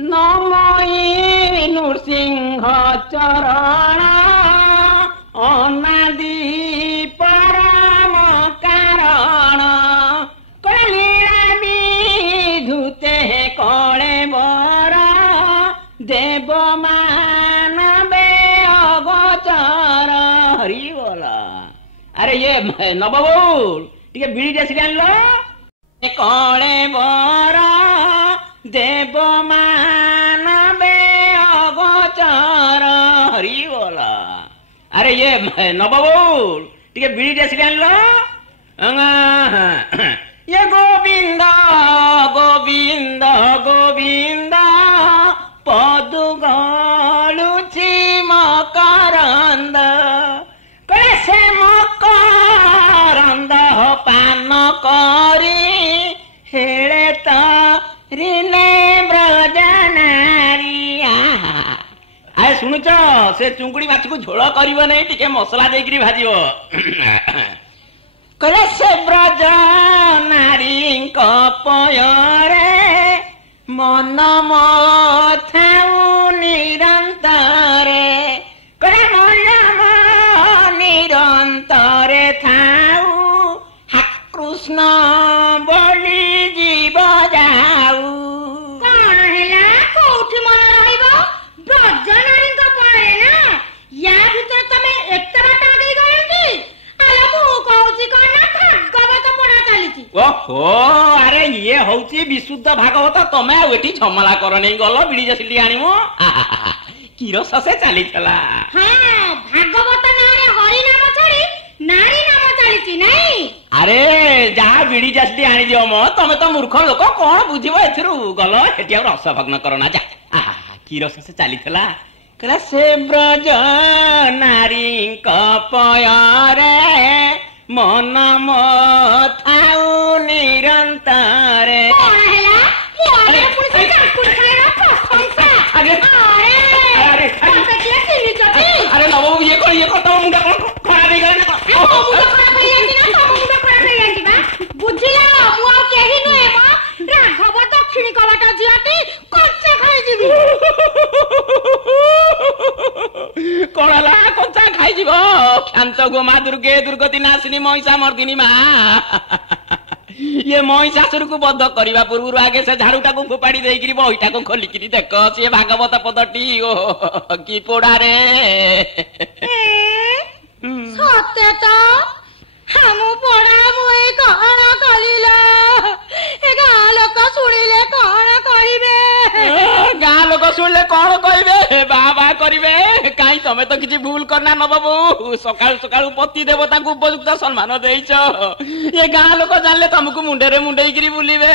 नमई नृसिंह चरण अनादि परम कारण कलिरा विधुते कले बर देव मानवे अगोचर हरि बोला। अरे ये नवबोल टिके बीड़ी टे सिरियान लो कले बर देव मानवे अगोचर हरि बोला। अरे ये नवबोल टिके बीड़ी टे सिरियान लो ये गोविंद गोविंद गोविंद पदु गलुची मकरंद कैसे मकरंद पान करी हेले तरिले ब्रजनारी। आए शुणुच से चुंकुड़ी माछ को झोल करिवो नहीं टिके मसला देकरी भाजिवो कहले से ब्रज नारी पयरे मन मथाऊ निरंतरे कहले मन निरंतरे थाऊ हा कृष्ण बोली जीव जाऊ। कौन हैला कोठी मन रहइबो ब्रज नारी पयरे ना या भीतर तमे एते बाटा गई गयंती आला मु कहउची कहना भागवत पढ़ा चलीची। ओहो अरे ये होची विशुद्ध भागवत तमे एठी झमला कर नहीं गलो बिड़ी जसिली आनिमो की रस से चली चला। हां भागवत नारे हरि नाम छड़ी नारी नाम चलीची नहीं। अरे जा बिड़ी जसिली आनी दियो मो तमे तो मूर्ख लोक कोन बुझिबो एथिरु गलो एठी आ रस भग्न करना जा की रस से चली चला कहला से ब्रज नारी पयरे मन मथाऊ निरंतरे। कौन हैला मोरे पुलिस काकुड़ खाइरा प्रशंसा। अरे अरे के सिली चटी। अरे नवो ये को तो मुंडा कोन खरा दे गले ना ओ मुंडा खरा पई जांती ना तो मुंडा खरा पई जांती बा बुझिला मु आ केही नय मा राघव दक्षिणी कवाट जियाती कच्चा खाई जीवी कोळला कच्चा खाई जीवो क्षांत गोमा दुर्गे दुर्गति नाशिनी महिषा मर्दिनी मा ये महिषासुर को बद्ध करबा पूर्व आगे से झाड़ूटा को फोपाड़ी देकरी बहिटा को खोलिकरी देख से भागवत पदटी ओ की पोड़ा रे सत्य तो हम पड़ा मुई कहां कलिला ए गां लोक सुनिले कहां करिवे गां लोक सुनिले कौन कहबे बाबा करिवे काई तमे तो किछि भूल करना न बाबू सकाळ सकाळ पति देवता को उपयुक्त सम्मान देइछ ये गां लोक जानले तुमको मुंडे रे मुंडेइकरी बुलिबे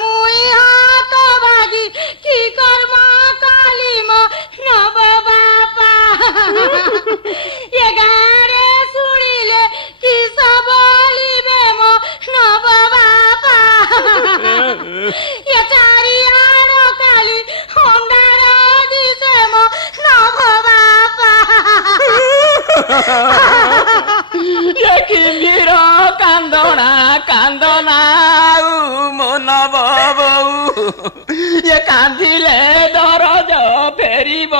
मुई हाथ भागी की कर्म काली म नब बापा ये गारे सुनिले की सबलिबे म नब बापा ये चारी आरो काली होंडार दिसे म नब बापा ये किमिर कांदना कांदना मन बाबू ये कांदिले दरज फेरिब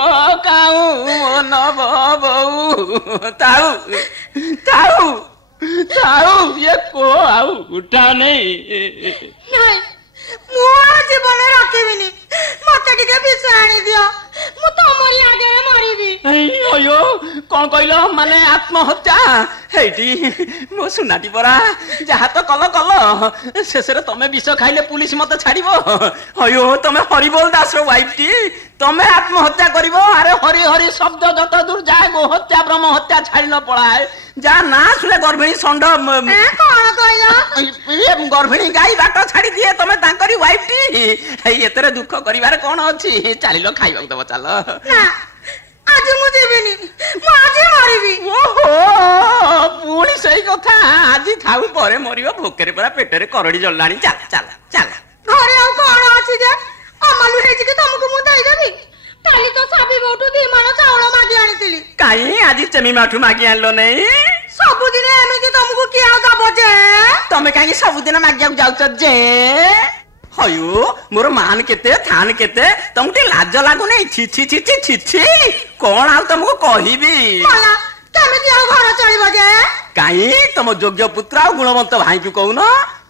काऊ मन बाबू ताऊ ताऊ ताऊ ये को आऊ उठा नहीं मु जीवन रखिबिनी मते टिके विष आनी दियो मु तमरी आगे मरिबी। अयो कौन कहलो माने आत्महत्या हेटी मो सुनाटी परा जहा तो कल कल शेषरे तमे विष खाइले पुलिस मते छाड़िबो अयो तमे हरिबोल दास रो वाइफ टी तमे आत्महत्या करिवो। अरे हरि हरि शब्द जत दूर जाए गो हत्या ब्रह्म हत्या छाड़िल पड़ाए जा ना सुले गर्भिणी षंड कौन कहलो ये गर्भिणी गाई बाट छाड़ी दिए तमे तांकरी वाइफ टी एतरे दुख करिवार कोन अछि चालिलो खाइबा दबो चल ना आज मु जेबिनी मु आज मरिबी। ओहो पुणी सही कथा आज थाउ परे मरिबो भोकरे परा पेटरे करड़ी जल्लानी चल चल चल घरे आ कोन अछि जे अमलु हेछि कि तुमको मु दई देबी काली तो साबी बोटू दी मान चावल मागी आनितिली काई आज चमी माठू मागी आनलो नहीं सबुदिन एमिति तुमको किया दबो जे तमे काई सबुदिन मागिया जाउछ जे अयो मोर मान केते थान केते तुमको टे लाज लागुनी छि छि छि छि छि छि कोन आ तुमको कहिबी मला केमिति आ घर चलिबो जे काई तुम योग्य पुत्र आ गुणवंत भाई को कहून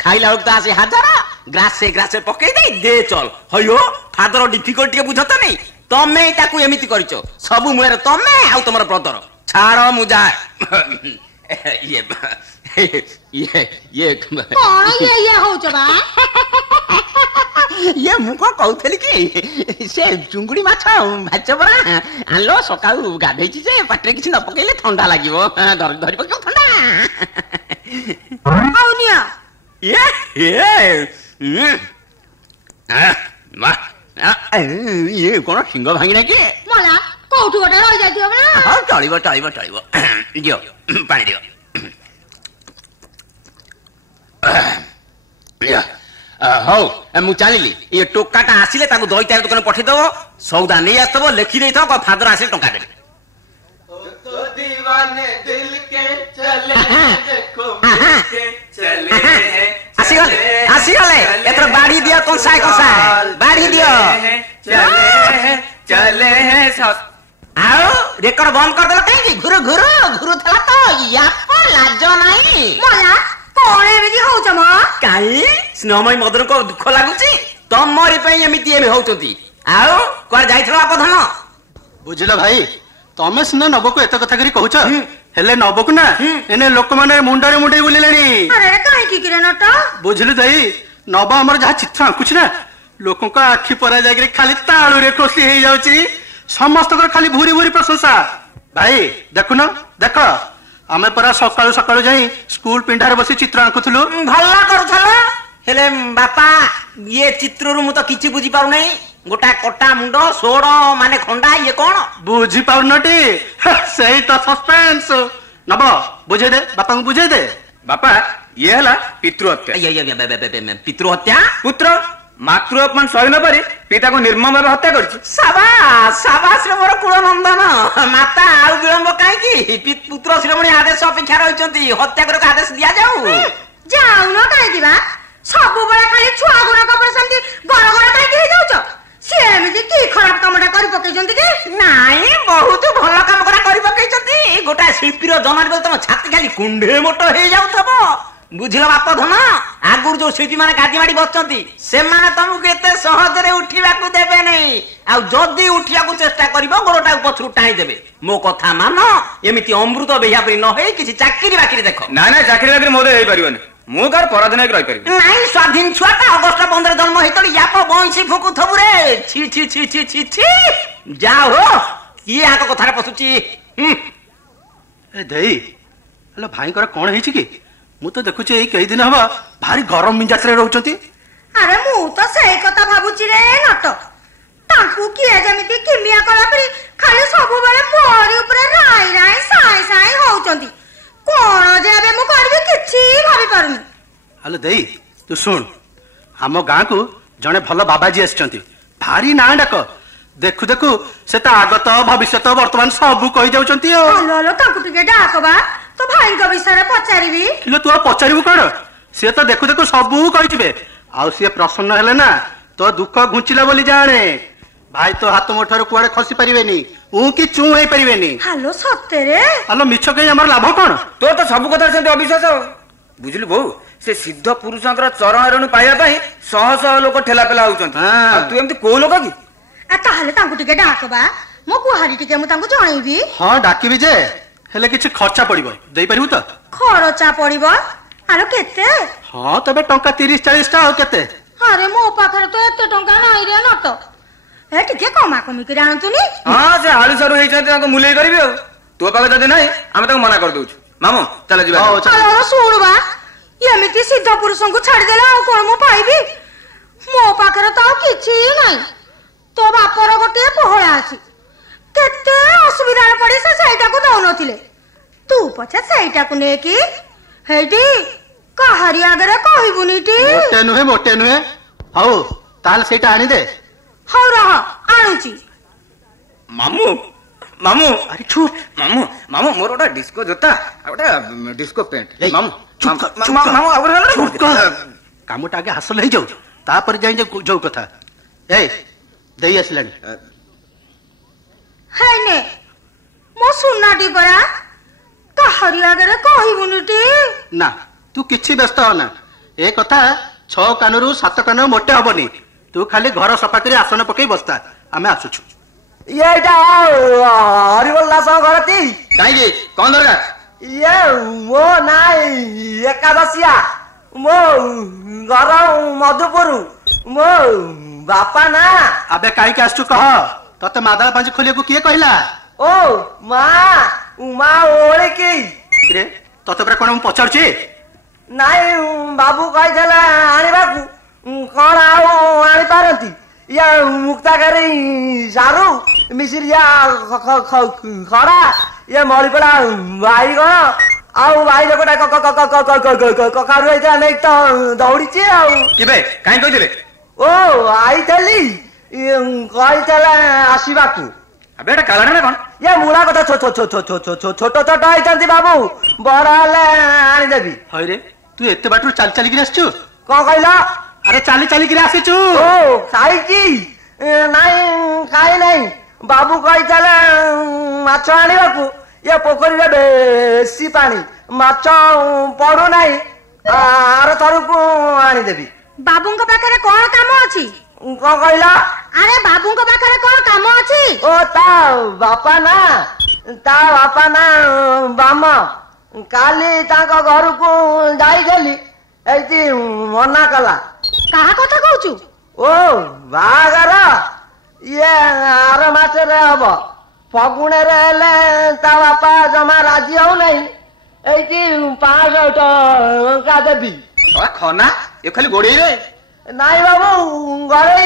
खाइला बेलू तो आसे हजार ग्रासे ग्रासे पकई दे दे चल हयो फादर डिफिकल्टी के बुझत नहीं तमे ताकू एमिति करछो सब मुएर तमे आ तुमर ब्रदर छाड़ मुजा ये कौन ये होच बा ये मु को कहथली कि से चुंगुडी माछ भाच बरा आलो सकाळू गाधेची जे पाटरे किछि न पकेले ठंडा लागिवो धरि पकेव ठंडा आउनिया ये कोन सिंह भांगी ना कि मला कोठु गोटे रहि जाथियो ना हां चलिबो चलिबो चलिबो दियो पानी दियो हौ मु चलिली ये टोकाटा आसिले ताकू दईतार दुकान पठे दबो सौदा नहीं आसबो लिखि देई थो फादर आसे टंका देबे तो दीवाने दिल के चले देखो के चले आसी गले एतर बाड़ी दियो कोन सा बाड़ी दियो चले सब आओ रेकर्ड बंद कर देला कहीं घुरु घुरु घुरु थला तो या पर लाज नाही मला कौन एमिति होच म काई स्नेहमय मदन को दुख लागुची तमरी पई एमिति एमे होचती आओ कोर जाइथला अपधन बुझिला भाई तमे सिना नबको एत कथा करी कहूछ हेले नबको ना एने लोक माने मुंडारे मुंडे बोलिलेनी अरे काहे की किरे नट बुझिलु दई नब हमर जहा चित्र आंकुछ ना लोकों का आखि परा जागरे खाली ताळू रे कोसी हे जाउची समस्त को खाली भूरी भूरी प्रशंसा भाई देखु न देख आमे परा सकाळू सकाळू जाई स्कूल पिंडारे बसी चित्र आंकुथलु भल्ला करूथला हेले बापा ये चित्र रु मु तो किछि बुझी पाउ नै गोटा कोटा मुंडो सोड़ माने खंडा ये कोन बुझी पाउ नटी सही तो सस्पेंस नब बुझे दे बापा को बुझे दे बापा ये हला पितृहत्या ये पितृहत्या पुत्र मातृ अपमान सही न पारि पिता को निर्मम भाव हत्या करछि साबास साबास रे मोर कुल नंदन माता आउ विलंब काई की पुत्र श्रीमणी आदेश अपेक्षा रहिचंती हत्या करे आदेश दिया जाऊ जाऊ न काहे की बा सब बळे खाली छुआ गुरा कपड़ संती गड़ गड़ काहे की जाउछ से एमिति की खराब कामटा करि पकेजंती की नाई बहुत भल काम करी पकेचंती गोटा शिल्पीर जन्म बेल तुम छाती खाली कुंडे मोट हे जाउथबो बुझिल बाप धन आगुर जो शिल्पी माने गादी माडी बसचंती से माने तुमको एते सहज रे उठिबा को देबे नै आ जदी उठिया को चेष्टा करिवो गोड़टा पछरु टाई देबे मो कथा मानो एमिति अमृत बेहिया परि न हे किछि चाकरी बाकरी देखो ना ना चाकरी बाकरी मोदे हेई परिबोनी मु कार पराधीन हेक रहि परिबे नाई स्वाधीन छुआटा अगस्त 15 जन्म हेतली याप बंशी फुकु थबु रे छी छी छी छी छी छी जाओ की आक कथा रे पसुची ए देई हेलो भाई कर कोन हेछि की मु तो देखुचे एई कई दिन हवा भारी गरम मिजाज रे रहउचंती अरे मु तो सही कथा भाबुची रे नट तांकू किए जेमिति किमिया कला परी खाली सब बेले मोरी ऊपर राई राई साई साई होउचंती कोन जे अबे मु करबी किछि भाबी पारुनी हेलो देई तू सुन हम गाँ को जने भल बाबाजी आछंती भारी ना डाक देखु देखु से तो आगत भविष्यत वर्तमान सब कहि जाउचंती हलो हलो तांकू टिके डाकबा तो भाई को विषय पचारिबी किलो तू पचारिबु कोन से तो देखु देखु सब कहिबे आ से प्रसन्न हेले ना तो दुख घुंचिला बोली जाने भाई तो हाथ मोठर कुआडे खसी परिबेनी ऊ की चू हे परिबेनी हलो सत्य रे हलो मिछ के हमर लाभ कोन तो सब कथा सेंते अविश्वास बुझिलु बो से सिद्ध पुरुषंकर चरण रणु पाइबा पई सह सह लोक ठेला पेला होउचंती आ तू एमती को लोक की आ ताहले तांकू टिके डाकबा मो गुहारी टिके मु तांकू जणाइबी हां डाकिबी जे हेले किछि खर्चा पड़िबो देई परिबु त खरचा पड़िबो आरो केते हां तबे टंका 30-40 टा हो केते अरे मो पाखरे तो एते टंका नाही रे नट ए टिके कमा कमी के जानतुनी हां से हाली सरू हेइ छै ताको मुले करबी तो पाखे जदि नाही हम ताको मना कर दउछु मामू चला जिबा अरे सुनबा एमिति सिद्ध पुरुषन को छाडी देला आ कोन मो पाइबी मो पाखरे तो किछि नाही तो बापर गोटे पहळा अछि केते असुविधा पड़ी से सईटा को दउ नथिले तू पछे सईटा को ने की हेडी कहारी आगरे कहिबुनीटी मोटे नुहे हौ ताल सेटा आनी दे हौ रह आनुची मामू मामू अरे चुप मामू मामू मोर ओटा डिस्को जोता ओटा डिस्को पेंट मामू चुप मामू आवर चुप कर कामटा आगे हासिल हे जाऊ तापर जाई जो कथा ए देई आसलानी है ने मो सुनाटी परा काहरी आगे कहबुनिटी ना तू किछि व्यस्त होना ए कथा 6 कानरू 7 कानरू मोटे हबनी तू खाली घर सफा करी आसन पकई बसता आमे आसुछु येटा हरिबोल दास घर ती काहे कोन दरकार ये मो नाई एकादशिया मो घर मधुपुर मो बापा ना अबे काई के आसछु कह तते मादल पांच खोलिया को किए कहला ओ मा ओळे की रे तते पर कोन पचारछि नाई बाबू कहला आनिबाकू कोन आउ आनि पारंती या मुक्ता करे सारू मिसिरिया खरा ये मळीपडा भाई गण आउ भाई लोकटा ककारू आइता नै त दौड़ीछि आउ किबे काहे कहिदिले ओ आइतली कहला आसीबाकू अबे एटा कालाडा ना कोन ये मुळा कथा छोट आइतंती बाबू बड़ा हले आनि देबी हय रे तू एते बाटू चाल चाली गिर आसछु कोन कहला अरे चाली चाली गिर आसीछु ओ खाइची नाई खाई नाही बाबू कहला माछ आनिबाकू ये पोखरी रे बेसी पानी माछ पड़ू नाही आर थरकू आनि देबी बाबूंको पाखरे कोन काम अछि कोन कहला अरे बाबूंको पाखरे कोन काम अछि ओ ता बापा ना बाम काली ताको घर को जाई गेली एती मना कला काहा कथा कहउछु ओ बागर ये आर मासे रे हब फगुणे रे ले ता बापा जमा राजी हो नहीं एती 500 टका देबी खना ये खाली गोड़ी रे नाई बाबू घरे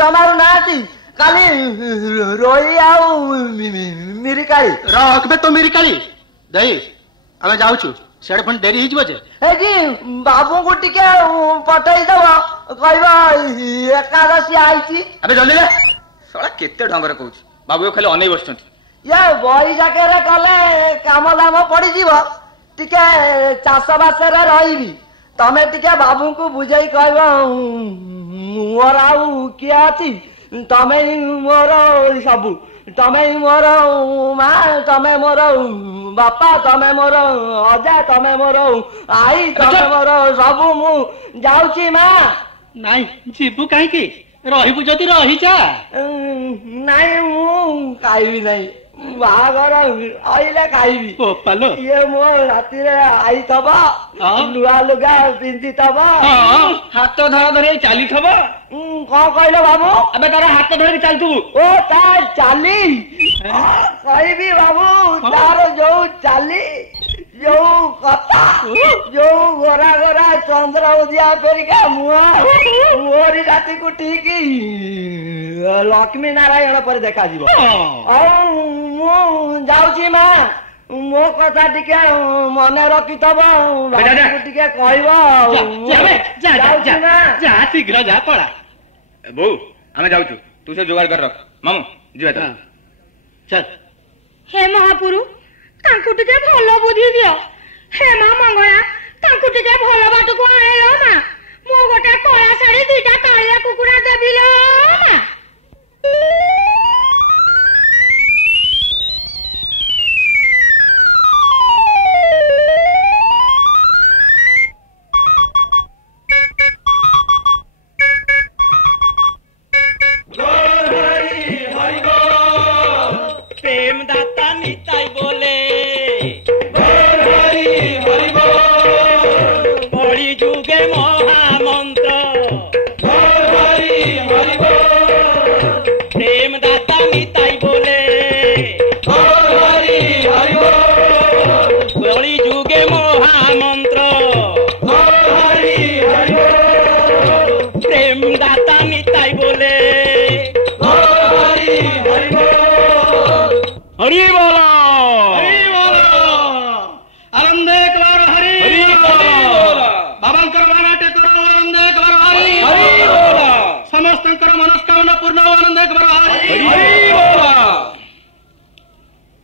जमारू नाती काली रोई आउ मिरिकाई रखबे तो मिरिकाई दई आमे जाउछु सेड फन देरी हिजबो जे एजी बाबू को टिके पठेई दबो कहबा एकादशी आईची अबे जल्दी जा साला केते ढंगरे कहउछ बाबू खाली अनै बसछंती ये बई जाके कले काम दाम पड़ी जीवो टिके चाष बासरे रहिबी तमे टिके बाबू को बुझाई कहबा मोर आउ किया अछि तमे मोर सबु तमे मोर माँ तमे मोर बापा तमे मोर अजा तमे मोर आई तमे मोर सबु मु जाउची माँ नाई जीबु काहे की रहिबु जति रहि जा नाई मु खाइबी नाही बागर आइले खाइबी ओ पालो ये मो राती रे आई थबा लुआ लुगा पिंदी थबा हाथ धरा धरे चाली थबा कौन कहलो बाबू अबे तारा हाथ धरे चलतु ओ ता चाली कहबी बाबू तार जो चाली जो कथा जो गोरा गोरा चंद्र उदिया फेरिका मुआ मोरी राती को ठीक लक्ष्मी नारायण पर देखा जीव मु जाउची माँ मो कथा टिके मने रखिथब टिके कहब जा शीघ्र जा पड़ा बो आमे जाउछु तू से जोगाड़ कर रख मामू जीवा चल हे महापुरु तांकु टिके भलो बुद्धि दियो हे मा मंगया तांकु टिके भलो बाट को आइलो मा मो गोटे कळा साड़ी दुटा काळिया कुकुडा देबिलो मा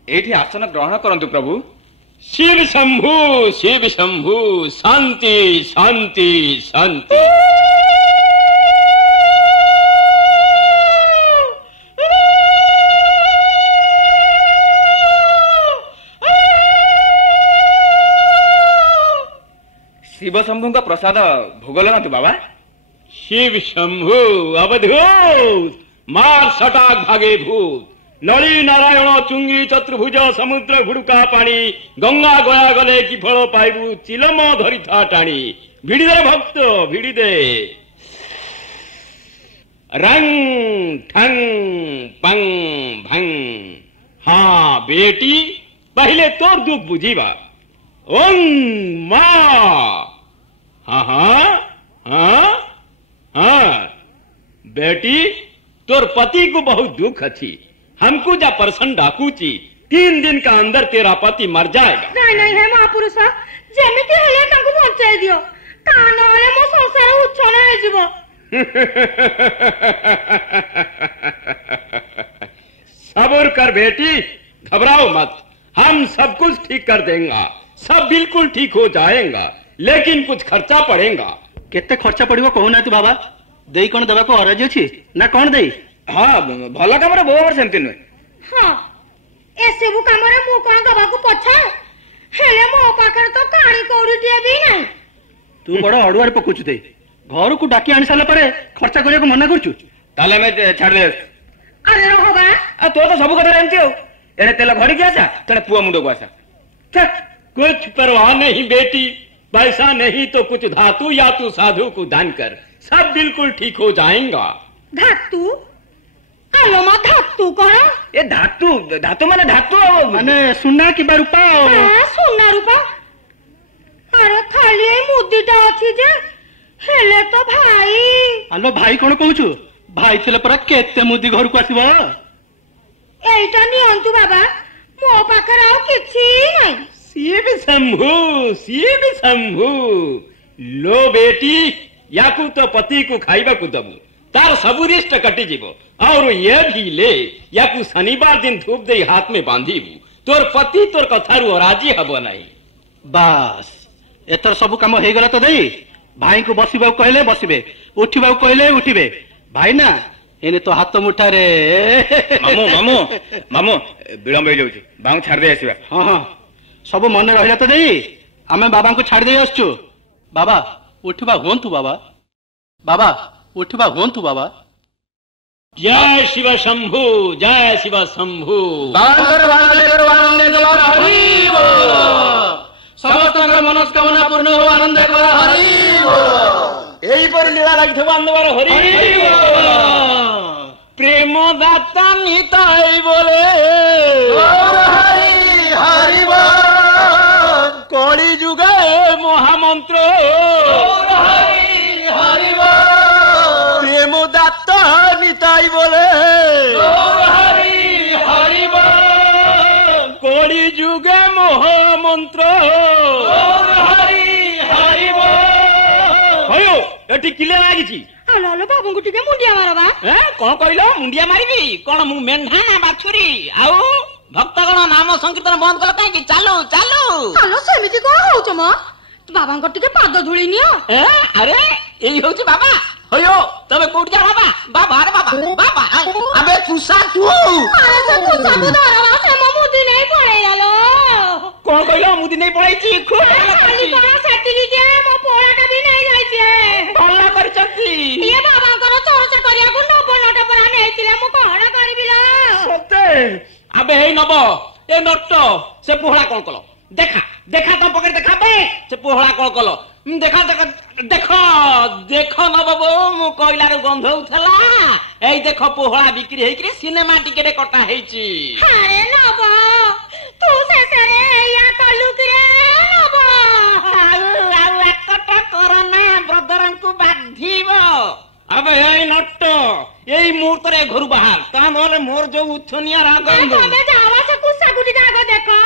एठी आसन ग्रहण करंतु प्रभु शिव शंभु शांति शांति शांति शिव शंभु का प्रसाद भोग लगातु बाबा। शिव शंभु अवधूत मार सटाक भागे भूत नली नारायण चुंगी चतुर्भुज समुद्र घुड़ुका पानी गंगा गया गले कि फल पाइबू चिलम धरी था टाणी भिड़ी दे भक्त भिड़ी दे रंग ठंग पंग भंग। हाँ बेटी पहले तोर दुख बुझीबा ओं माँ। हाँ हाँ हाँ हाँ बेटी तोर पति को बहुत दुख अच्छी हमको जा परसन डाकूची 3 दिन का अंदर तेरा पति मर जाएगा। नहीं नहीं है महापुरुष जेमिति हेले तांको बंचाई दियो ता नहले मो संसार उच्छन हे जीवो। सब्र कर बेटी घबराओ मत हम सब कुछ ठीक कर देंगे सब बिल्कुल ठीक हो जाएगा लेकिन कुछ खर्चा पड़ेगा। केते खर्चा पड़िबो कहूना तू बाबा देई कोन देबा को अराजी अछि ना कोन देई। हाँ भल कम बोबर सेमती नुहे। हाँ एसबू कम मु कौन दबा को पछा हेले मो पाखर तो काणी कौड़ीटिए भी नहीं। तू बड़ अड़ुआर पकुचु दे घर को डाकी आनी साला परे खर्चा करिया को मना करछु ताले मैं छाड़ दे। अरे रहो बा आ तो सब कथा जानती हो एने तेल घड़ी के आसा तेरे पुआ मुंडो को आसा चट कुछ परवाह नहीं बेटी पैसा नहीं तो कुछ धातु या तू साधु को दान कर सब बिल्कुल ठीक हो जाएगा। धातु आलो मा धातु कौन ए धातु धातु माने सुना कि रूपा हां सुना रूपा। अरे खाली ए मुदीटा अछि जे हेले तो भाई। आलो भाई कोन कहूछु भाई थिले पर केते मुदी घर को आसीबो एइटा नियंतु बाबा मो पाखर आ किछि नै। शिव शंभु लो बेटी याकू तो पति को खाइबा को दबु तार सबु रिष्ट कटि जीवो और ये भी ले याकू शनिवार दिन धूप दे हाथ में बांधीबू तोर पति तोर कथारु राजी हबो नहीं। बस एतर सब काम हे गला तो देई भाई को बसिबा कहले बसिबे उठिबा कहले उठिबे भाई ना एने तो हाथ मुठा रे। मामू मामू मामू विलंब हो जाउची बाऊ छाड़ दे आसीबा। हां हां सब मन रहिला तो देई आमे बाबा को छाड़ दे आछछु। बाबा उठिबा होंतु बाबा बाबा उठिबा होंतु बाबा। जय शिव शंभु जय शिव शंभु। हरि बोल समस्त मनस्कामना पूर्ण हो आनंद कर हरि बोल। एई पर लीला लागि बांधवार हरि बोल। प्रेम दाता निताई बोले हरि हरि बोल। कली जुगे महामंत्र हरि हरि बोल। प्रेम दाता निताई बोले हरि हरि बोल। कली जुगे महामंत्र हरि हरि बोल। हयो एटी किले लागिची आलो आलो बाबू को टिके मुंडिया मारबा। कौन कहलो मुंडिया मारिबी कौन मु मेंढा ना बाछुरी आउ भक्तगण नाम संकीर्तन बंद कल कहीं चालू चालू। आलो सेमिति कोन होउछ म बाबा को टिके पाद धुली नियो। अरे एई होउची बाबा हयो तबे कोठ जा बाबा बाबा रे बाबा बाबा अबे कुसा तू अरे से कुसा तो धरवा से म मुदी नहीं पड़े आलो। कौन कहलो मुदी नहीं पड़ैची खूब खाली कोन सेटिकी के म पोळाटा भी नहीं जाइछे भला करचती ये बाबा को चोरचा करिया को नटा पर नेतिले म कोन करबिला। सते अबे हे नब ए नट्ट से पोहळा कोन कलो देखा देखा तो पकड़ देखा बे से पोहळा कोन कलो देखा देखा देखो देखो नब बो मु कोइलार गंध उठला एई देखो पोहळा बिक्री हेकरी सिनेमा टिकेट कटा हेची। अरे नब तू से सरे या कलु करे नब आउ आउ एकटा करना ब्रदरन को बाधिबो। अबे हे नट्ट एई मुहूर्त रे घर बाहर ता नले मोर जो उछनिया राग तमे जावा से कुसा गुडी जागो देखो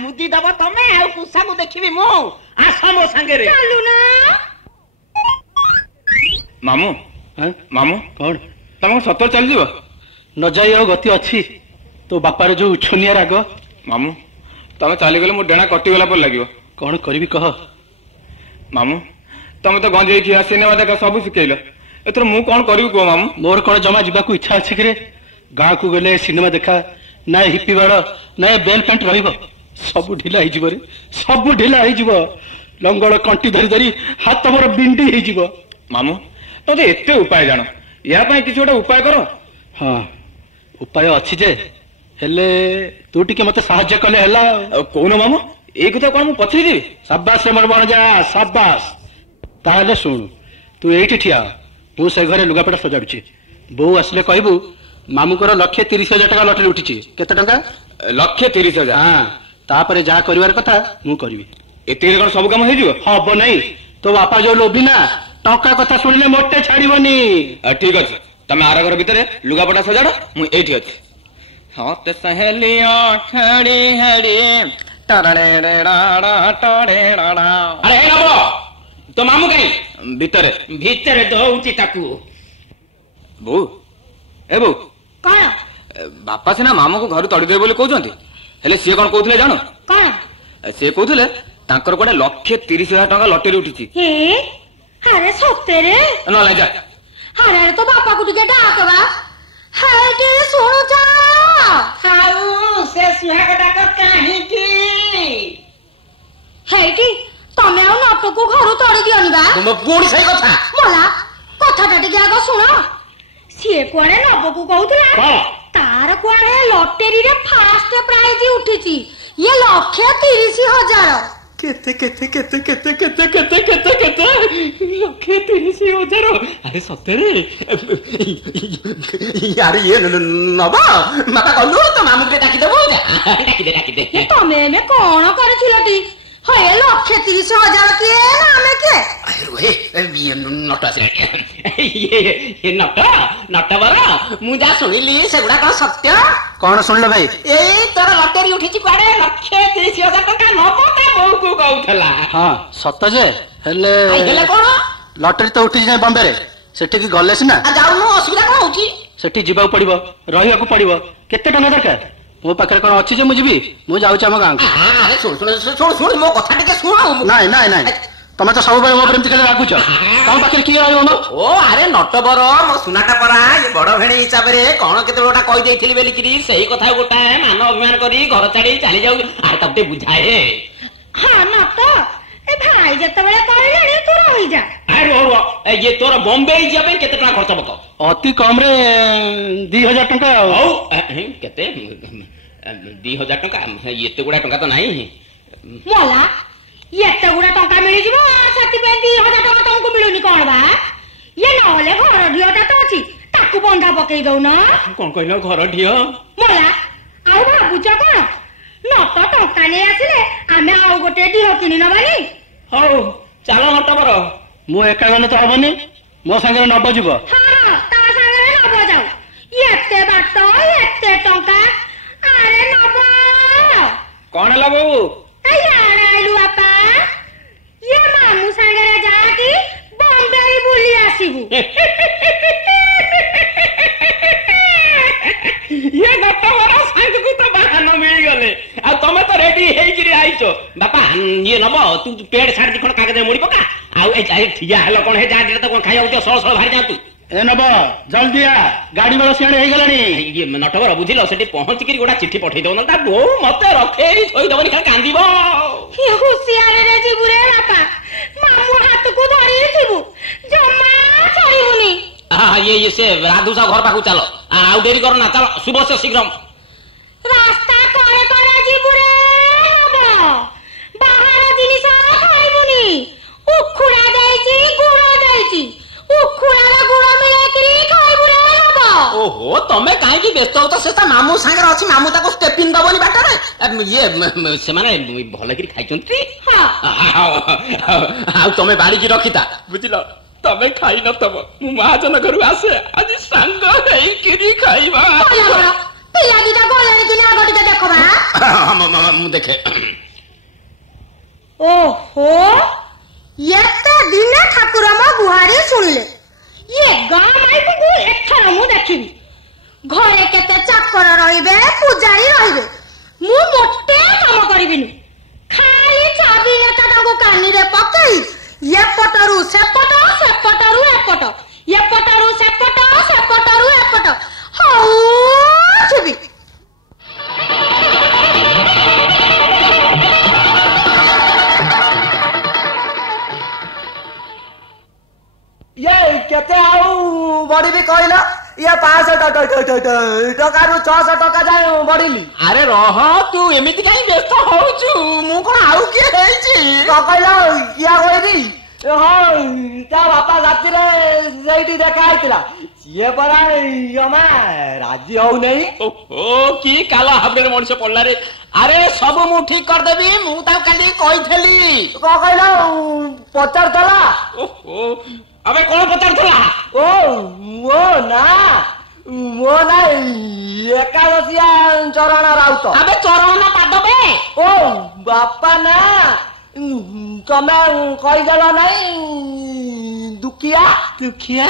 मुदी दब तमे आ कुसा को देखिबी मु आसा मो संगे रे चालू ना। मामू मामू कौन तुमको सतर चल जीव न जाई गति अच्छी तो बापार जो उछनिया राग। मामू तुम चलीगले मो डेणा कटिगला पर लगे कौन करी कह। मामू तुम तो गंजेई खिया सिनेमा देखा सब शिखेल एथर मु कौन करिव को मामू। मोर कौन जमा जावाक इच्छा अच्छी कि गाँ को गले सिनेमा देखा ना हिप्पी बाड़ ना बेल पेंट रहिबो सब ढिला हो सब ढिला हो ଲଙ୍ଗଳ କଣ୍ଟି ଧରି ଧରି ହାତ ମୋର ବିଣ୍ଡି ହେଇଯିବ। ମାମୁଁ ତତେ ଏତେ ଉପାୟ ଜାଣ, ୟା ପାଇଁ କିଛି ଗୋଟେ ଉପାୟ କର। ହଁ ଉପାୟ ଅଛି ଯେ, ହେଲେ ତୁ ଟିକେ ମତେ ସାହାଯ୍ୟ କଲେ ହେଲା। କହୁନ ମାମୁଁ, ଏଇ କଥା କଣ ମୁଁ ପଛେଇଦେବି? ସାବାସ ରେ ମୋର ଭଣଜା, ସାବାସ। ତାହେଲେ ଶୁଣୁ, ତୁ ଏଇଠି ଠିଆ, ମୁଁ ସେ ଘରେ ଲୁଗାପଟା ସଜାଡୁଛି। ବୋଉ ଆସିଲେ କହିବୁ ମାମୁଙ୍କର 1,30,000 ଟଙ୍କା ଲଟେରୀ ଉଠିଛି। କେତେ ଟଙ୍କା? 1,30,000। ହଁ, ତାପରେ ଯାହା କରିବାର କଥା ମୁଁ କରିବି। ଏତିକି କଣ ସବୁ କାମ ହେଇଯିବ? ହବ ନାଇଁ, ତୋ ବାପା ଯୋଉ ଲୋଭି ନା, ଟଙ୍କା କଥା ଶୁଣିଲେ ମୋଟେ ଛାଡିବନି। ଠିକ ଅଛି, ତମେ ଆର ଘର ଭିତରେ ଲୁଗାପଟା ସଜାଡ, ମୁଁ ଏଇଠି ଅଛି। ହତେ ସହେଲିଆ ଖେଳି ହେଡ଼ି ଆରେ ନବ, ତୋ ମାମୁଁ କାଇଁ ଭିତରେ? ଭିତରେ ଦଉଛି ତାକୁ। ବୋଉ, ଏ ବୋଉ, କଣ ବାପା ସିନା ମାମୁଁକୁ ଘରୁ ତଡ଼ିଦେବେ ବୋଲି କହୁଛନ୍ତି, ହେଲେ ସିଏ କଣ କହୁଥିଲେ ଜାଣ? କଣ? ସିଏ କହୁଥିଲେ ତାଙ୍କର ଗୋଟେ 1,30,000 ଟଙ୍କା ଲଟେରୀ ଉଠିଛି। ଆରେ ସତରେ? ନହେଲେ ଯା। ଆରେ ତ ବାପାକୁ ଟିକେ ଡାକବା। ହାଇଟି ଶୁଣୁଛ? ଆଉ ସେ ସୁହାଗ ଡାକ କାହିଁକି? ହେଇଟି ତମେ ଆଉ ନଟକୁ ଘରୁ ତଡ଼ି ଦିଅନି ବା। ପୁଣି ସେଇ କଥା। ମଲା, କଥାଟା ଟିକେ ଆଗ ଶୁଣ। ସିଏ କୁଆଡେ ନବକୁ କହୁଥିଲା ତାର କୁଆଡେ ଲଟେରୀରେ ଫାଷ୍ଟ ପ୍ରାଇଜ ଉଠିଛି। ଇଏ 1,30,000। କେତେ କେତେ କେତେ କେତେ କେତେ କେତେ କେତେ କେତେ 1,30,000? ଆରେ ସତରେ? ଆରେ ଇଏ ନବ, ବାପା ଗଲୁ ତ ମାମୁଁକୁ ଡାକିଦେବୁ। ଡାକିଦେ। ତମେ ଏମେ କଣ କରିଥିଲଟି? ହେ 1,30,000 କିଏ ନା ଆମେ କିଏ? ନଟ ଆସିଲାଣି। ନଟ ବର, ମୁଁ ଯାହା ଶୁଣିଲି ସେଗୁଡା କଣ ସତ୍ୟ? କଣ ଶୁଣିଲ ଭାଇ? ଏଇ ତୋର ଲଟେରୀ ଉଠିଛି କୁଆଡେ 1,30,000 ଟଙ୍କା ନବ ତା ବୋଉକୁ କହୁଥିଲା। ହଁ ସତ ଯେ, ହେଲେ କଣ? ଲଟେରୀ ତ ଉଠିଛି ଯାଇ ବମ୍ବେରେ, ସେଠିକି ଗଲେ ସିନା। ଯାଉନୁ, ଅସୁବିଧା କଣ ହଉଛି? ସେଠି ଯିବାକୁ ପଡିବ, ରହିବାକୁ ପଡିବ। କେତେ ଟଙ୍କା ଦରକାର? ମୋ ପାଖରେ କଣ ଅଛି ଯେ ମୁଁ ଯିବି? ମୁଁ ଯାଉଛି ଆମ ଗାଁକୁ। ଆରେ ଶୁଣ ମୋ କଥା ଟିକେ ଶୁଣ। ନାଇଁ ନାଇଁ ନାଇଁ, ତମେ ତ ସବୁବେଳେ ମୋ ଉପରେ ଏମିତି ଖାଲି ରାଗୁଛ। ତମ ପାଖରେ କିଏ ରହିବ? ଓ ଆରେ ନଟବର, ମୋ ସୁନାଟା ପରା, ବଡ ଭେଣୀ ହିସାବରେ କଣ କେତେ ଗୋଟା କହିଦେଇଥିଲି ବୋଲିକିରି ସେଇ କଥା ଗୋଟାଏ ମାନ ଅଭିମାନ କରି ଘର ଛାଡି ଚାଲି ଯାଉ। ଆରେ ତାକୁ ଟିକେ ବୁଝାଏ। ହଁ ନଟ, ଏ ଭାଇ ଯେତେବେଳେ କହିଲେଣି ତୁ ରହିଯା। ଆରେ ଇଏ ତୋର ବମ୍ବେ ଯିବା ପାଇଁ କେତେ ଟଙ୍କା ଖର୍ଚ୍ଚ ହବ? ଅତି କମରେ 2,000 ଟଙ୍କା। ହଉ କେତେ? 2,000 ଟଙ୍କା? ଏତେ ଗୁଡା ଟଙ୍କା ତ ନାହିଁ। ମଲା, ଏତେ ଗୁଡା ଟଙ୍କା ମିଳିଯିବ, ସେଥିପାଇଁ 2,000 ଟଙ୍କା ତମକୁ ମିଳୁନି କଣ ବା? ଇଏ ନହେଲେ ଘର ଢିଅଟା ତ ଅଛି, ତାକୁ ବନ୍ଧା ପକେଇ ଦଉନ। କଣ କହିଲ? ଘର ଢିଅ? ମଲା, ଆଉ ଭାବୁଛ କଣ? ନଟ ଟଙ୍କା ନେଇ ଆସିଲେ ଆମେ ଆଉ ଗୋଟେ ଢିଅ କିଣି ନବାନି? ହଉ ଚାଲ ନଟବର। ମୁଁ ଏକା ଗଲେ ତ ହବନି, ମୋ ସାଙ୍ଗରେ ନବ ଯିବ। ହଁ, ତା ସାଙ୍ଗରେ ନବ ଯାଉ। ଏତେ ବାଟ, ଏତେ ଟଙ୍କା। ଆରେ ନବ, କଣ ହେଲା ବୋଉ? ଆଇଲୁ ବାପା। ଇଏ ମାମୁଁ ସାଙ୍ଗରେ ଯାଆକି ବମ୍ବେ ବୁଲି ଆସିବୁ। ଇଏ ନଟବର ସାଙ୍ଗକୁ ତ ବାହାନ ମିଳିଗଲେ, ଆଉ ତମେ ତ ରେଡି ହେଇକିରି ଆଇଛ। ବାପା ଇଏ ନବ, ତୁ ପେଡ ସାର୍ଟ ଖଣ୍ଡ କାଗଜ ମୁଡି ପକା। ଆଉ ଏ ଠିଆ ହେଲ କଣ? ହେ ଯାହା ତ କଣ ଖାଇବାକୁ ସଳ ସଳ ବାହାରି ଯାଆନ୍ତୁ। ଏ ନବ, ଜଲ୍ଦି ଆ, ଗାଡି ବେଳ ସିଆଡେ ହେଇଗଲାଣି। ଇଏ ନଟବର ବୁଝିଲ, ସେଠି ପହଞ୍ଚିକିରି ଗୋଟା ଚିଠି ପଠେଇ ଦଉନ। ତା ବୋଉ ମତେ ରଖେଇ ଥୋଇଦବନି, ଖାଲି କାନ୍ଦିବ। ହୁସିଆରରେ ଯିବୁ ରେ ବାପା, ମାମୁଁ ହାତକୁ ଧରି ଯିବୁ, ଜମା ଛାଡ଼ିବୁନି। ଇଏ ସେ ରାଧୁସା ଘର ପାଖକୁ ଚାଲ, ଆଉ ଡେରି କର ନା, ଚାଲ ଶୁଭ ସେ ଶୀଘ୍ର। ରାସ୍ତା କରେ କରେ ଯିବୁ ରେ ହବ, ବାହାର ଜିନିଷ ଖାଇବୁନି। ଉଖୁଡା ଦେଇଛି, ଗୁଡ ଦେଇଛି, ଉଖୁଡାର ଗୁଡ ମିଳେଇକିରି ଖାଇବୁ ରେ ହବ। ଓହୋ, ତମେ କାହିଁକି ବ୍ୟସ୍ତ ହଉଛ? ସେ ତା ମାମୁଁ ସାଙ୍ଗରେ ଅଛି, ମାମୁଁ ତାକୁ ଷ୍ଟେପିନ୍ ଦବନି ବାଟରେ। ଇଏ ସେମାନେ ଭଲକିରି ଖାଇଛନ୍ତି। ଆଉ ତମେ ବାଡିକି ରଖିଥା, ବୁଝିଲ? ତମେ ଖାଇ ନଥବ, ମୁଁ ମହାଜନ ଘରୁ ଆସେ, ଆଜି ସାଙ୍ଗ ହେଇକିରି ଖାଇବା। ପିଲା ଦିଟା ଗଲେଣି କି ନା, ଆଗ ଟିକେ ଦେଖବା। ମୁଁ ଦେଖେ। ଓହୋ, ଏତେ ଦିନେ ଠାକୁର ମୋ ଗୁହାରି ଶୁଣିଲେ। ଇଏ ଗାଁ ମାଇପକୁ ଏଥର ମୁଁ ଦେଖିବି। ଘରେ କେତେ ଚାକର ରହିବେ, ପୂଜାରୀ ରହିବେ, ମୁଁ ମୋଟେ କାମ କରିବିନି। ଖାଲି ଚାବି ନେତା ତାଙ୍କୁ କାନିରେ ପକେଇ ଏପଟରୁ ସେପଟ, ସେପଟରୁ ଏପଟ, ଏପଟରୁ ସେପଟ, ସେପଟରୁ ଏପଟ ହଉଥିବି। ଇଏ 500 ଟଙ୍କାରୁ 600 ଟଙ୍କା ଯାଏ ବଢିଲି। ଆରେ ରହ ତୁ ଏମିତି କାହିଁ ବ୍ୟସ୍ତ ହଉଛୁ? ମୁଁ କଣ ଆଉ କିଏ ହେଇଛି? କହିଲ କିଆ କହିଲି? ହଁ ତା ବାପା ରାତିରେ ସେଇଠି ଦେଖା ହେଇଥିଲା। ସିଏ ପରା ଜମା ରାଜି ହଉନେଇ। ଓହୋ କି କାଲ ହାବରେ ମଣିଷ ପଡିଲାରେ। ଆରେ ସବୁ ମୁଁ ଠିକ କରିଦେବି, ମୁଁ ତାକୁ କାଲି କହିଥିଲି। କଣ କହିଲ ପଚାରୁଥିଲା? ଓହୋ ଆବେ କଣ ପଚାରୁଥିଲା? ଓ ମୋ ନା ଏକାଦଶିଆ ଚରଣ ରାଉତ। ଆବେ ଚରଣ ନା ପାଦବେ? ଓ ବାପା ନା ତମେ କହିଦେଲ ନାଇଁ ଦୁଃଖିଆ। ଦୁଃଖିଆ?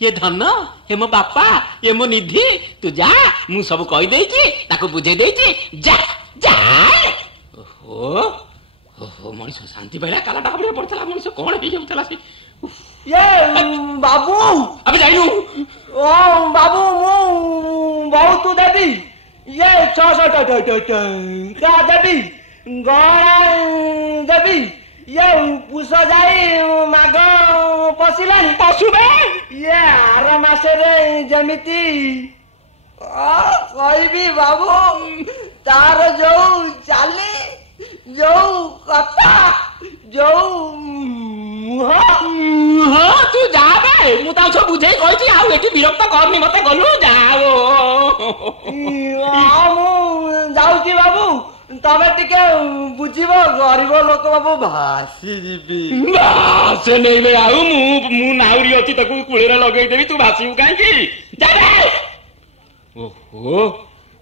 ये धन हे मो बापा ये मो निधि। तू जा मु सब कही देइची ताको बुझे देइची। जा जा। ओहो ओहो मनीष शांति पाइला। कालाटा हमरे पड़तला मनीष कोन हे गेमतला से। ये बाबू अबे जाइनु। ओ बाबू मु बहुत देबी। ये 600 टका देबी। गणा देबी। ये पुष जाई माघ पशिलानी पशुबे। ये आर मासरे जमिति कहबी बाबू तार जो चाली जो कथा जो हाँ तू जा बे मु ता सब बुझे कहिची आ एठी विरक्त करनी मते गलु जाओ। मु जाउची बाबू तमे टिके बुझिब गरीब लोक बाबू भासी जीबी। से नहीं बे आउ मु नाउरी अछि तकु कुळेरा लगेई देबी तू भासीउ काई की जा बे। ओहो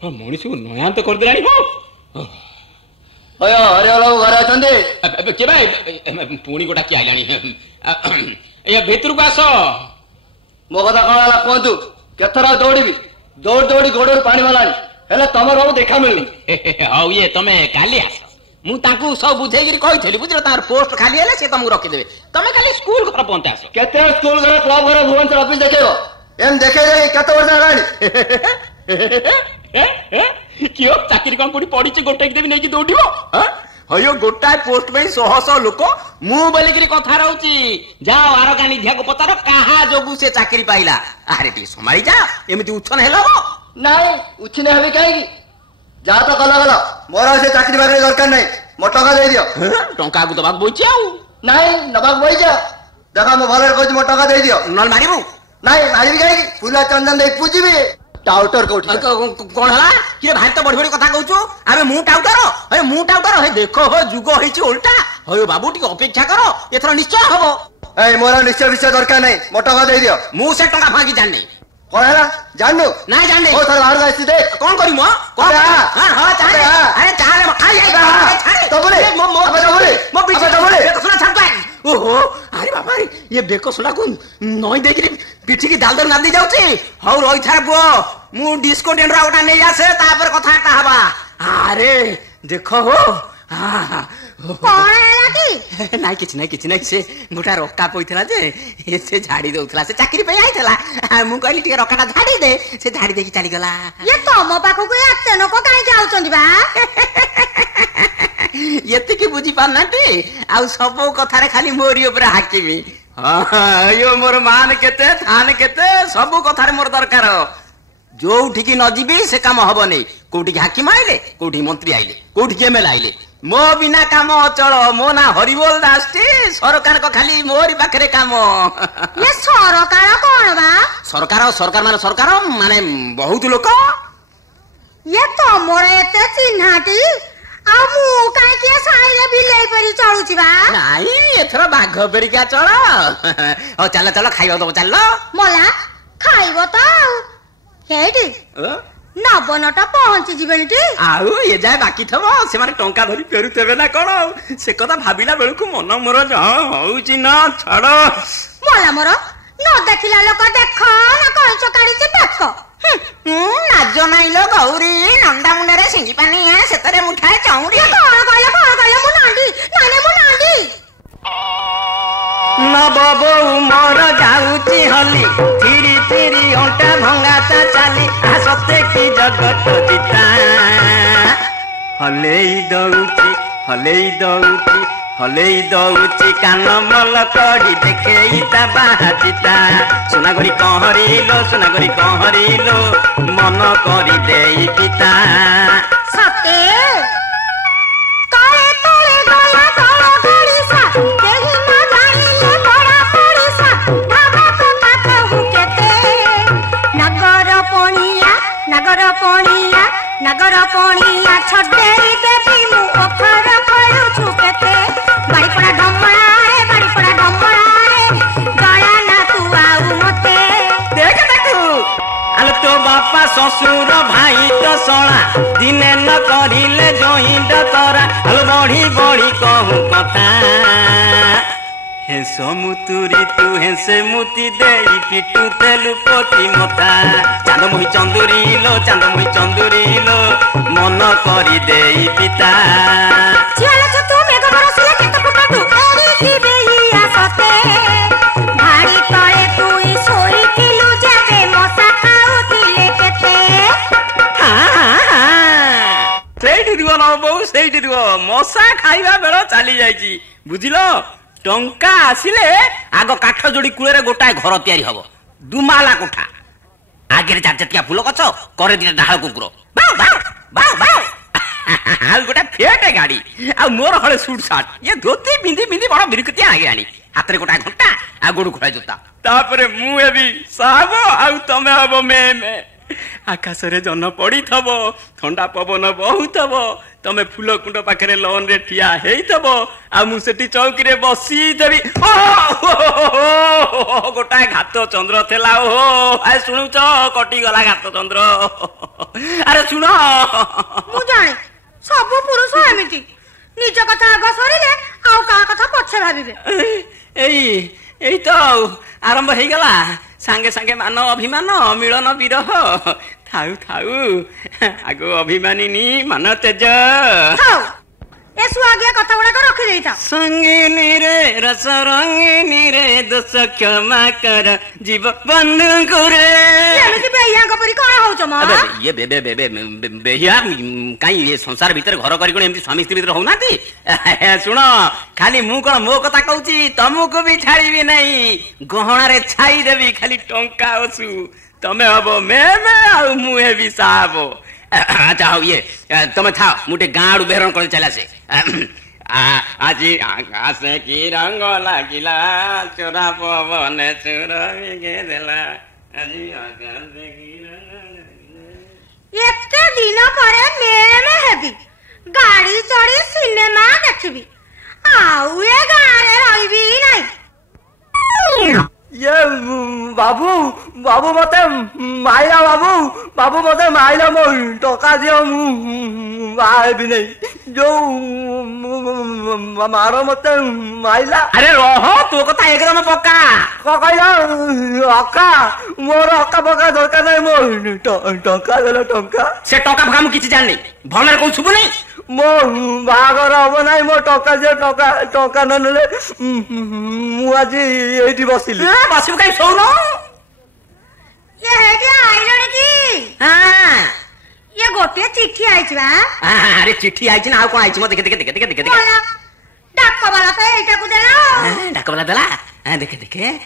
मनीष को नयांत कर देलानी हो। अरे हलो घर अछंदे के भाई पुणी गोटा कि आइलानी ए भितर को आस। मो कथा कौन है कहतु केथरा दौड़ी दौड़ दौड़ी गोड़ पानी मालानी हेले तमर बाबू देखा मिलनी। हाउ ये तमे काली आस मु ताकू सब बुझेगिरी कहिथली बुझलो तार पोस्ट खाली हेले से तुमको रखि देबे। तमे खाली स्कूल घर पहुंचे आस। केते स्कूल घर क्लब घर भुवनेश्वर ऑफिस देखेबो एम देखे जाई केते वर्ष हेलानी। कियो चाकरी कोन कोडी पड़ी छी गोटे देबी नै कि दौड़िबो। हयो गोटाए पोस्ट में 100 लोक मु बोलिगिरी कथा रहउची। जाओ आरो गानी धिया को पतारो कहा जोगु से चाकरी पाइला। अरे टी समाई जा एमिति उछन हेलाबो नहीं उछने हबे काहे की जा तो कला मोर से चाकरी बाकरी दरकार नहीं मो टका दे दियो। टंका को दबाक बोइची आउ नहीं नबाक बोइ जा देखा मो भले कहू मो टका दे दियो नल मारिबो नहीं मारिबी काहे की फुला चंदन दे पूजीबी टाउटर कोठी कोन हला कि भाई तो बड़ी बड़ी कथा कहूछु। अबे मु टाउटर अरे मु टाउटर हे देखो हो जुग होइची उल्टा होयो बाबू टी अपेक्षा करो एथरा निश्चय हबो। ए मोर निश्चय विषय दरकार नहीं मो टका दे दियो। मु से टका फाकी जाननी कौन है जानू नहीं जाननी ओ थर बाहर आसी दे कौन करी मो कौन हां हां चाले अरे चाले आई तो बोले मो पीछे तो बोले सुना छाड़ पाए। ओहो अरे बाबा रे ये बेको सुना को नई देखि पिठी की दाल दर नादी जाउची। हौ रही थार बो मु डिस्को टेंडर आउटा नै आसे तापर कथा ता हबा। अरे देखो हो कौन है की नाइ किछ नै से गोटा रक्का पइथला जे से झाड़ी दउथला से चाकरी पे आइथला मु कहली टिके रक्काटा झाड़ी दे से झाड़ी देकी चली गला। ये तम पाखो को एते नको काई जाउचंदी बा एते की बुझी पानाटी आ सब कथारे खाली मोरी ऊपर हाकिमी। यो मोर मान केते थान केते सब कथारे मोर दरकार जो ठीक न जीबी से काम हबो नै। कोठी हाकिम आइले कोठी मंत्री आइले कोठी एमएलए आइले मो बिना काम अचल मो ना हरिबोल दासटी सरकार को खाली मोरी पाखरे काम। ये सरकार कोन बा? सरकार माने बहुत लोक ये तमोर एते चिन्हाटी आ मु काई के साइले बिले परी चलुची बा नाही एथरा बाघ पेरिका चल ओ चल खाइबो तो चल मोला खाइबो तो हेडी नबनटा पहुंची जीवनटी आउ ये जाय बाकी थबो से मारे टंका धरी पेरुतेबे ना कोन से कथा भाबिला बेलकु मन मोर ज होउची ना छाड़ मोला मोर न देखिला लोक देखो ना कहिचो काढीचे देखो नाज नाइ लो गौरी नंदा मुंडरे सिंगी पानी है सेतरे मुठाए चौरी कोन कहले मु नांडी नाने मु नांडी न बाबू मोर जाउची हली थिरी थिरी ओंटा भंगा चाली आसते की जगत जिता हलेई दउची हलेई दौची कान मल कड़ी देखेई ता बाचिता सुना गरी कहरिलो मन करी देई पिता सते तळे तळे गला तळ गड़ीसा केही न जानिले बड़ा पड़ीसा भाभा कथा कहू केते नगर पणिया छडेई देबी मु ओखर कळुछु केते बाड़ी पड़ा ढमणा रे गया ना तू आउ मते देख देखू आलो तो बापा ससुर भाई तो सणा दिने न करिले जोई डकरा आलो बढ़ी बढ़ी कहू कथा हेसो मुतुरी तू हेसे मुती देई पिटू तेलु पोती मथा चांद मोहि चंदुरी लो मन करी देई पिता चियाला छ तू मेघ बरसले केत फटाटू एरी की बेहिया सते भाड़ी तळे तुई सोई किलु जाबे मसा खाउतिले केते ସେଇଠି ରୁହ ନ ବୋଉ ସେଇଠି ରୁହ ମଶା ଖାଇବା ବେଳ ଚାଲି ଯାଇଛି ବୁଝିଲ ଟଙ୍କା ଆସିଲେ ଆଗ କାଠ ଯୋଡି କୂଳରେ ଗୋଟାଏ ଘର ତିଆରି ହବ ଦୁମାଲା କୋଠା ଆଗରେ ଚାରିଚକିଆ ଫୁଲ ଗଛ କରେ ଦିଟା ଡାଳ କୁକୁର ଆଉ ଗୋଟେ ଫେଟେ ଗାଡି ଆଉ ମୋର ହଳେ ସୁଟ ସାର୍ଟ ଇଏ ଧୋତି ପିନ୍ଧି ବଡ ବିରକ୍ତିଆ ଲାଗିଲାଣି ହାତରେ ଗୋଟାଏ ଘଣ୍ଟା ଆଉ ଗୋଡ ଖୋଳା ଜୋତା ତାପରେ ମୁଁ ହେବି ସାହବ ଆଉ ତମେ ହବ ମେ ଆକାଶରେ ଜହ୍ନ ପଡିଥବ ଥଣ୍ଡା ପବନ ବହୁଥବ ତମେ ଫୁଲ କୁଣ୍ଡ ପାଖରେ ଲନ୍ ରେ ଠିଆ ହେଇଥବ ଆଉ ମୁଁ ସେଠି ଚୌକିରେ ବସିଥବି ଗୋଟାଏ ଘାତ ଚନ୍ଦ୍ର ଥିଲା ଓହୋ ଆରେ ଶୁଣୁଛ କଟିଗଲା ଘାତ ଚନ୍ଦ୍ର ଆରେ ଶୁଣ ମୁଁ ଜାଣେ ସବୁ ପୁରୁଷ ଏମିତି ନିଜ କଥା ଆଗ ସରିଲେ ଆଉ କାହା କଥା ପଛେ ଭାବିବେ ଏଇ ତ ଆରମ୍ଭ ହେଇଗଲା ସାଙ୍ଗେ ସାଙ୍ଗେ ମାନ ଅଭିମାନ ମିଳନ ବିରହ ଥାଉ ଆଗ ଅଭିମାନିନୀ ମାନ ତେଜ ଏ ସୁଆଗିଆ କଥା ଗୁଡାକ ରଖି ଦେଇଥା ସଙ୍ଗିନୀ ରେ ରସ ରଙ୍ଗିନୀ ରେ ଦୋଷ କ୍ଷମା କର ଜୀବ ବନ୍ଧୁଙ୍କୁ ରେ ଏମିତି ବେହିଆଙ୍କ ପରି କଣ ହଉଛ ମ ଇଏ ବେହିଆ କାଇଁ ଏ ସଂସାର ଭିତରେ ଘର କରି କଣ ଏମିତି ସ୍ୱାମୀ ସ୍ତ୍ରୀ ଭିତରେ ହଉନାହାନ୍ତି ଶୁଣ ଖାଲି ମୁଁ କଣ ମୋ କଥା କହୁଛି ତମକୁ ବି ଛାଡିବି ନାହିଁ ଗହଣାରେ ଛାଇଦେବି ଖାଲି ଟଙ୍କା ଅସୁ ତମେ ହବ ମେ ଆଉ ମୁଁ ହେବି ସାହବ ଆଚ୍ଛା ହଉ ଇଏ ତମେ ଥାଅ ମୁଁ ଟିକେ ଗାଁ ଆଡୁ ବେହରଣ କରି ଚାଲି ଆସେ ଆଜି ଆକାଶ କି ରଙ୍ଗ ଲାଗିଲା ଚୋରା ପବନ ଚୋର ଦେଲା ଆଜି ଆକାଶ କି ଏତେ ଦିନ ପରେ ମେମେ ହେବି ଗାଡି ଚଢି ସିନେମା ଦେଖିବି ଆଉ ଏ ଗାଁରେ ରହିବି ନାହିଁ ये बाबू मते माइला बाबू मते माइला मो टका दियो आए भी नहीं जो मारो मते माइला अरे रहो तो कथा एकदम पक्का कहला अक्का मोर अक्का पक्का दरकार नहीं मो टका देला टका से टका फका मु किछि जाननी भलरे कोन सुबु नहीं मो बागर हबो नाही मो टका जे टका न नेले मु आज एठी बसिली बसिबु काई सोनो ये हेडी आइलण की हां ये गोटे चिट्ठी आइछि बा अरे चिट्ठी आइछि ना आ कोन आइछि म देखे डाक वाला तो एटा को देला डाक वाला देला देखे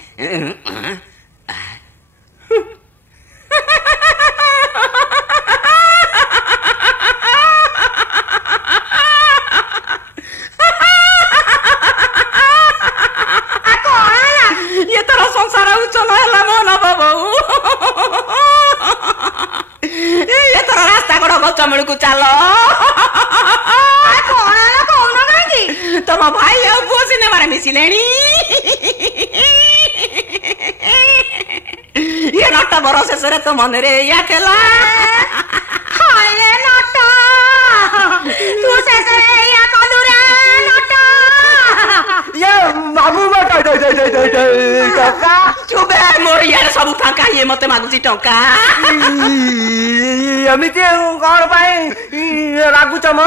ये तरह संसार चला है मोन बाबू ये तरह रास्ता कड़ गच मिल को चल तुम भाई आ पुओ सिनेमा रे मिसिले ये नट बर शेष तो मन रे या ठेला नट तू शेष या कलुरा नट ये बाबू मत टका चुबे मोर यार सब फाका ये मते मागुची टका एमिति कोन पाई रागु चम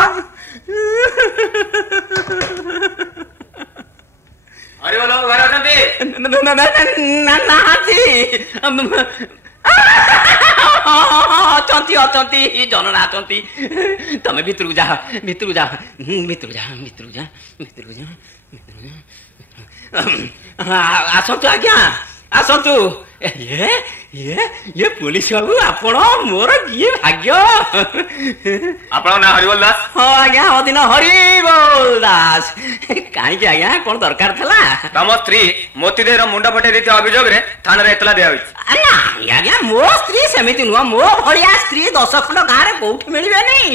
अरे बोलो घर अछंती नाहाती अचंती जनना अचंती तमे भितरु जा ଆସନ୍ତୁ ଆଜ୍ଞା ଆସନ୍ତୁ। ये पुलिस बाबू आपण मोर कि भाग्य। आपन ना हरिबोल दास? हाँ आज्ञा अदिन हरिबोल दास। कहीं आज्ञा कौन दरकार थला? तम स्त्री मोती देर मुंड फटे देते अभियोग रे थाना रे एतला दिया होई। ना आज्ञा मो स्त्री सेमिति नुह, मो भलिया स्त्री 10 खंड गाँ रे कोठी मिलबे नहीं।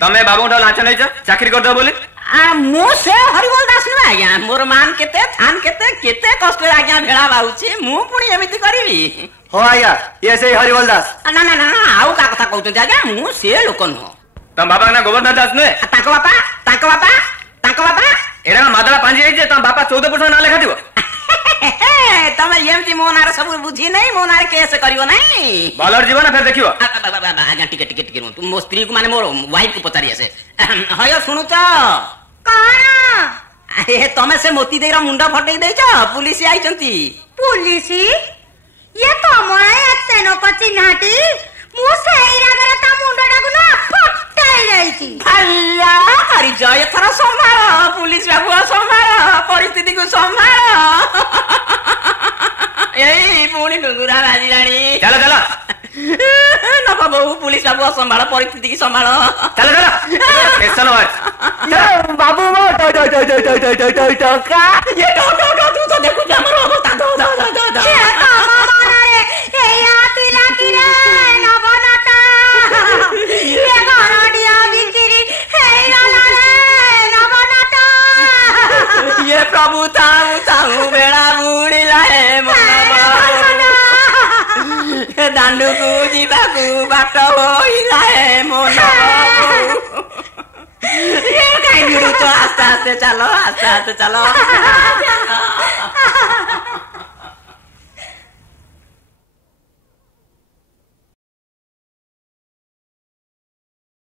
तमे बाबू लांच नहीं चाकरी कर दो बोली मो से हरिबोल दास नु आज्ञा मोर मान केते थान केते केते कष्ट आज्ञा भेड़ा बाउची मु पुणी एमिति करबी। हो आज्ञा ये से हरिबोल दास? ना ना ना आउ का कथा कहउत आज्ञा मु से लोक नु। तम बाबा ना गोवर्धन दास ने? ताको बापा एरा मादला पांजी जे तम बापा 14% ना लेखा दिबो। तमे एमती मो नार सब बुझी नहीं, मो नार केस करिवो नहीं। बलर जीवन फिर देखियो। आज्ञा टिके तुम मो स्त्री को माने मोर वाइफ को पचारी आसे। हयो सुनु त कौन ए तमे से मोती देर मुंड फटई देछ पुलिस आइचंती। पुलिस ये कमरा एते नको चिन्हाटी मु सेई रागरे ता मुंडटा को ना फटाई जाईची। अल्लाह करी जय थरा संभाळ पुलिस बाबू संभाळ परिस्थिति को संभाळ। ए पुणी डुगुरा बाजी रानी चलो चलो ना बाबू पुलिस बाबू संभाळ परिस्थिति की संभाळ। चलो चलो स्टेशन वर बाबू मो टका ये तू तो देखु हमर अवस्था दो के कामा मारे ए या पिला की रे ना बनाता ये गाड़िया बिकिरी हे लाला रे ना बनाता। ये प्रभु ताऊ बेड़ा बुड़ीला है मोना दांडू को जीवाकू बाट होइला है मोना। ये काई भिड़ू तो आस्ते आस्ते चलो